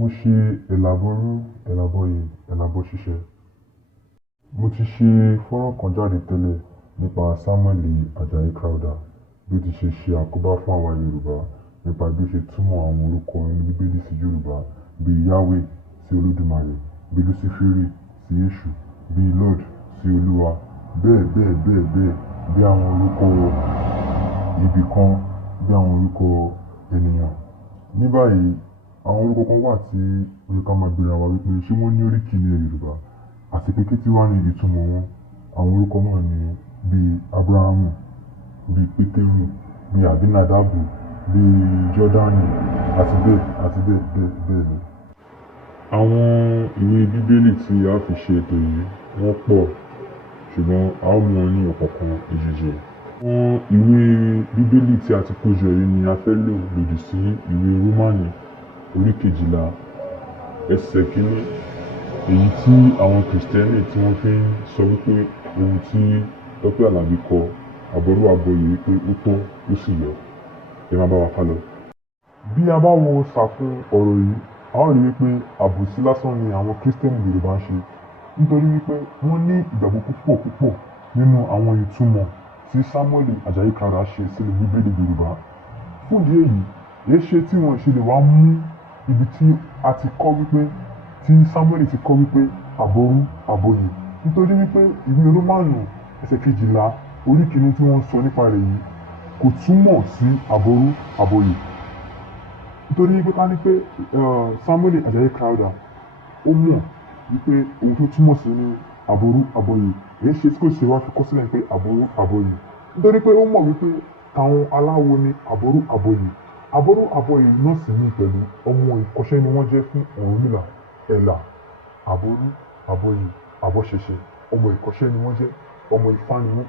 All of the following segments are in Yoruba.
Mo ṣe Aboru Aboye ṣíṣe. Mo ti ṣe fọ́nrán kan jáde tẹ́lẹ̀ nípa Samuel Ajayi Crowther bí ó ti ṣe àkóbá fún àwa Yorùbá nípa bí ó ṣe túmọ̀ àwọn orúkọ inú Bíbélì sí Yorùbá bíi Yahweh sí Olódùmarè, bíi Luciferi sí Èṣù, bíi Lord sí Olúwa, bẹ́ẹ̀ bẹ́ẹ̀ bẹ́ẹ̀ bẹ́ẹ̀ bí àwọn orúkọ ibì kan bí àwọn orúkọ ènìyàn. Ní báyìí àwọn orúkọ kan wà tí ó yẹ ká máa béèrè wa wípé ṣé wọ́n ní oríkì ní Yorùbá àti pé kí tí wá ní ìtumọ̀ wọn. Àwọn orúkọ náà ni bíi Abrahamu, bíi Pétérù, bíi Abinadabu, bíi Jọ́dánì àti bẹ́ẹ̀ bẹ́ẹ̀ lọ. Àwọn ìwé Bíbélì tí a fi ṣe ètò yìí wọ́n pọ̀ ṣùgbọ́n a ó mú wọn ní ọ̀kọ̀ọ̀kan ìjèjì. Àwọn ìwé Bíbélì tí a ti kó jọ yìí ni a fẹ́ lò lòdì sí ìwé Rómánì orí 12 ẹsẹ̀ 1, èyí tí àwọn Kìrìsìtẹ́nì tí wọ́n fi ń sọ wípé ohun tí Tọ́pẹ́ Àlàbí kọ Aboru Aboye wípé ó tọ́ ó sì yẹ. Ẹ máa bá wa ká lọ. Bí a bá wo ṣàfún ọ̀rọ̀ yìí a ó rí wípé àbòsí lásán ni àwọn Kìrìsìtẹ́nì Yorùbá ń ṣe nítorí wípé wọ́n ní ìgbàgbọ́ púpọ̀ nínú àwọn ìtumọ̀ tí Samuel Ajayi Crowther ṣe sínú Bíbélì Yorùbá. Fún ìdí èyí èé ṣe tí wọ́n ṣe lè wá mú ibi tí a ti kọ́ wípé tí Samuel ti kọ́ wípé Aboru Aboye nítorí wípé ìwé Rómánù ẹsẹ̀ 12 orí 1 tí wọ́n sọ nípa rẹ̀ yìí kò túmọ̀ sí Aboru Aboye. Nítorí wípé ká ní pé Samuel Ajayi Crowther ó mọ̀ wípé ohun tó túmọ̀ sí ní Aboru Aboye èé ṣe tí kò ṣe wá fi kọ́ sílẹ̀ pé Aboru Aboye nítorí pé ó mọ̀ wípé àwọn aláwo ni Aboru Aboye. Aboru Aboye náà sì ní pẹ̀lú ọmọ ìkọ́ṣẹ́ ni wọ́n jẹ́ fún Ọ̀rúnmìlà ẹ̀là. Aboru Aboye àbọ̀ṣẹ̀ṣẹ̀ ọmọ ìkọ́ṣẹ́ ni wọ́n jẹ́, ọmọ Ifá ni wọ́n.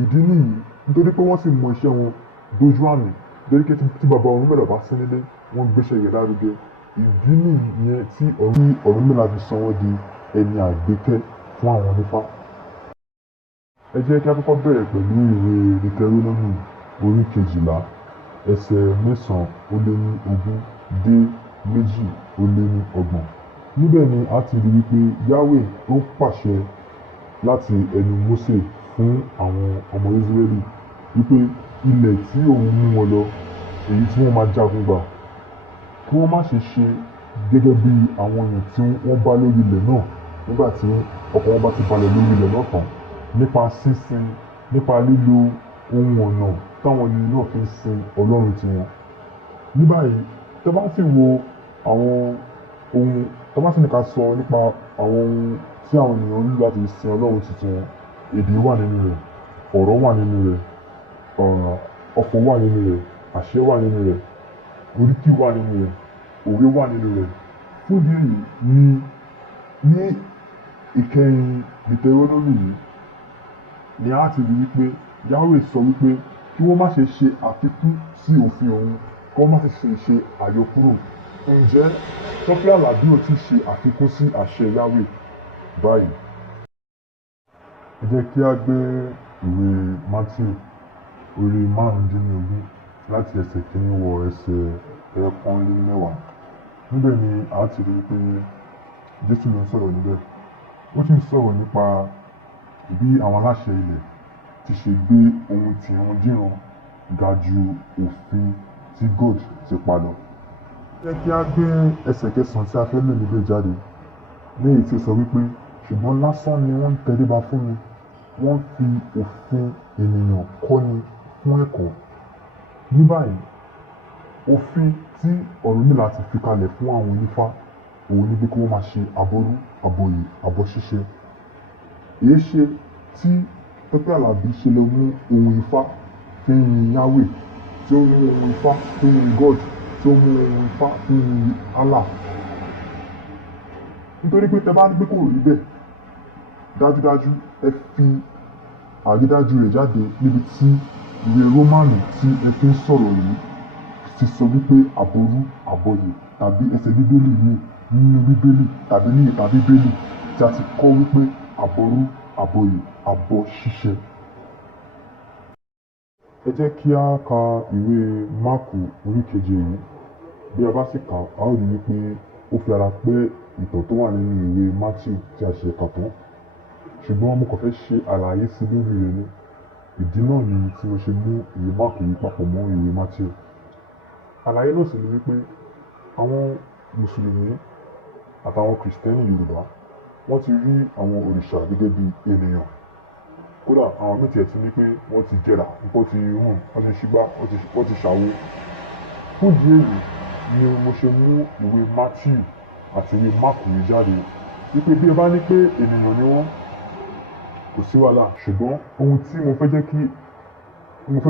Ìdí nìyí nítorí pé wọ́n sì mọ iṣẹ́ wọn dójú àmì nítorí pé tí bàbá Ọ̀rúnmìlà bá sí nílé wọ́n gbéṣẹ́ yẹn lárugẹ. Ìdí nìyẹn tí Ọ̀rúnmìlà fi sọ wọ́n di ẹni àgbékẹ́ fún àwọn onífá. Ẹ jẹ́ kí a kọ́kọ́ bẹ̀rẹ̀ pẹ̀lú ìwé Deuteronomy orí 12 ẹsẹ̀ 9-20 dé 2-30. Níbẹ̀ ni a ti rí wípé Yahweh ó pàṣẹ láti ẹnu Mósè fún àwọn ọmọ Ísírẹ́lì wípé ilẹ̀ tí òun mú wọn lọ èyí tí wọ́n máa jagun gbà kí wọ́n má ṣe ṣe gẹ́gẹ́ bí àwọn èèyàn tí wọ́n bá lórí ilẹ̀ náà nígbà tí ọkàn wọn bá ti balẹ̀ lórí ilẹ̀ náà tán nípa sísin nípa lílo ohun ọ̀nà táwọn ènìyàn náà fi ń sin Ọlọ́run tiwọn. Ní báyìí tẹ́ bá sì wo àwọn ohun tẹ́ bá sì ní ká sọ nípa àwọn ohun tí àwọn ènìyàn ń lò láti sin Ọlọ́run tuntun wọn, èdè wà nínú rẹ̀, ọ̀rọ̀ wà nínú rẹ̀, ọ̀fọ̀ wà nínú rẹ̀, àṣẹ wà nínú rẹ̀, oríkì wà nínú rẹ̀, òwe wà nínú rẹ̀. Fún ìdí èyí ní ìkẹyìn Deuteronomy yìí ni a ti rí wípé Yahweh sọ wípé kí wọ́n má ṣe ṣe àfikún sí òfin òun kí wọ́n má ṣe ṣe àyọkúrò. Ǹjẹ́ Tọ́pẹ́ Àlàbí ò ti ṣe àfikún sí àṣẹ Yahweh báyìí? Ẹ jẹ́ kí a gbé ìwé Matthew orí 15 láti ẹsẹ̀ 1 wọ ẹsẹ̀ 11. Níbẹ̀ ni a ti rí wípé Jésù ló ń sọ̀rọ̀ níbẹ̀. Ó sì ń sọ̀rọ̀ nípa bí àwọn aláṣẹ ilẹ̀ ti ṣe gbé ohun tí wọ́n dìran ga ju òfin tí God ti pa lọ. Jẹ́ kí a gbé ẹsẹ̀ 9 tí a fẹ́ lò níbẹ̀ jáde ní èyí tí ó sọ wípé ṣùgbọ́n lásán ni wọ́n ń tẹríba fún mi, wọ́n fi òfin ènìyàn kọ́ni fún ẹ̀kọ́. Ní báyìí òfin tí Ọ̀rúnmìlà ti fi kalẹ̀ fún àwọn onífá òun ni pé kí wọ́n máa ṣe Aboru Aboye àbọ̀ṣẹ̀ṣẹ̀. Èé ṣe tí Tọ́pẹ́ Àlàbí ṣe lọ mú ohun Ifá fi ń yin Yahweh, tí ó mú ohun Ifá fi ń yin God, tí ó mú ohun Ifá fi ń yin Allah. Nítorí pé tẹ́ bá ní pé kò rí bẹ́ẹ̀ dájúdájú ẹ fi àrídájú rẹ̀ jáde níbi tí ìwé Rómánù tí ẹ fi ń sọ̀rọ̀ yìí ti sọ wípé Aboru Aboye tàbí ẹsẹ̀ Bíbélì yìí nínú Bíbélì tàbí ní ìta Bíbélì tí a ti kọ́ wípé Aboru Aboye àbọ̀ṣẹ̀ṣẹ̀. Ẹ jẹ́ kí a ka ìwé Máàkù orí 7 yìí bí a bá sì kà á ó rí wípé ó fi ara pé ìtàn tó wà nínú ìwé Matthew tí a ṣe kà tán, ṣùgbọ́n mo kàn fẹ́ ṣe àlàyé sí lórí rẹ̀ ní ìdí náà ni tí mo ṣe mú ìwé Máàkù yìí papọ̀ mọ́ ìwé Matthew. Àlàyé náà sì ni wípé àwọn mùsùlùmí àtàwọn kìrìsìtẹ́nì Yorùbá wọ́n ti rí àwọn òrìṣà gẹ́gẹ́ bí ènìyàn. Kódà àwọn mìíràn ti ní pé wọ́n ti jẹrà, wọ́n ti rùn, wọ́n ti ṣígbá, wọ́n ti ṣàwo. Fún ìdí èyí ni mo ṣe mú ìwé Matthew àti ìwé Máàkù yìí jáde wípé bí ẹ bá ní pé ènìyàn ni wọ́n kò sí wàhálà, ṣùgbọ́n ohun tí mo fẹ́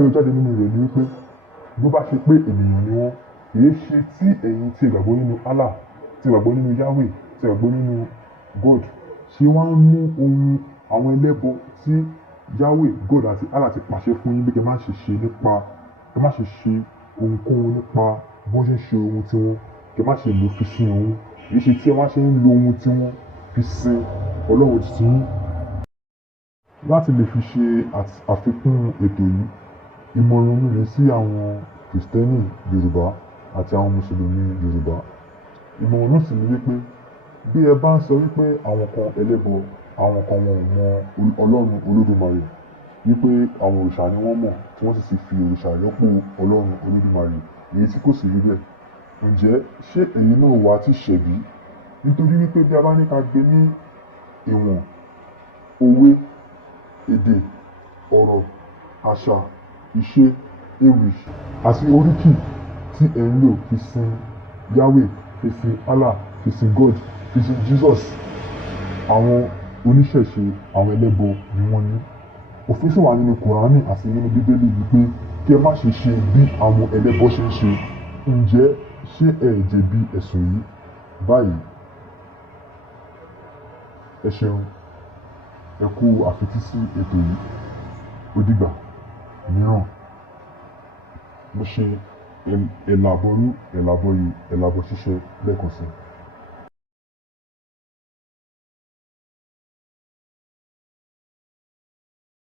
yọ jáde nínú rẹ̀ ni wípé bó bá ṣe pé ènìyàn ni wọ́n, èyí ṣe tí ẹ̀yin tí gbàgbọ́ nínú Allah, tí gbàgbọ́ nínú Yahweh, tí gbàgbọ́ nínú God ṣé wọ́n á mú ohun àwọn ẹlẹ́bọ tí Yahweh, God àti Allah ti pàṣẹ fún yín pé kẹ́ má ṣe ṣe ohunkóhun nípa bó ṣe ń ṣe ohun tí wọ́n, kẹ́ má ṣe lò fi sin ohun, èyí ṣe tí ẹ má ṣe ń lo ohun tí wọ́n fi sin Ọlọ́run títí yín. Láti lè fi ṣe àfikún ètò yìí, ìmọ̀ràn mi rèé sí àwọn kìrìsìtẹ́nì Yorùbá àti àwọn mùsùlùmí Yorùbá. Ìmọ̀ràn náà sì ni wípé bí ẹ bá ń sọ wípé àwọn kan ẹlẹ́bọ, àwọn kan wọn ò mọ Ọlọ́run Olódùmarè, wípé àwọn òrìṣà ni wọ́n mọ̀ tí wọ́n sì ti fi òrìṣà rọ́pò Ọlọ́run Olódùmarè, èyí tí kò sì rí bẹ́ẹ̀. Ǹjẹ́ ṣé ẹ̀yin náà wà tí ṣẹ̀bi? Nítorí wípé bí a bá ní ká gbé ní ìwọ̀n òwe, èdè, ọ̀rọ̀, àṣà, ìṣe, ewì àti oríkì tí ẹ̀ ń lò fi sin Yahweh, fi sin Allah, fi sin God, fi sin Jesus, àwọn oníṣẹ̀ṣe, àwọn ẹlẹ́bọ ni wọ́n ní. Òfin sì wà nínú Kùránì àti nínú Bíbélì wípé kí ẹ má ṣe ṣe bí àwọn ẹlẹ́bọ ṣe ń ṣe. Ǹjẹ́ ṣé ẹ jẹ̀bi ẹ̀sùn yìí báyìí? Ẹ ṣeun, ẹ kú àfetísí ètò yìí. Ó dìgbà mìíràn. Mo ṣe Aboru Aboye, Elebo ṣíṣe lẹ́ẹ̀kan sí.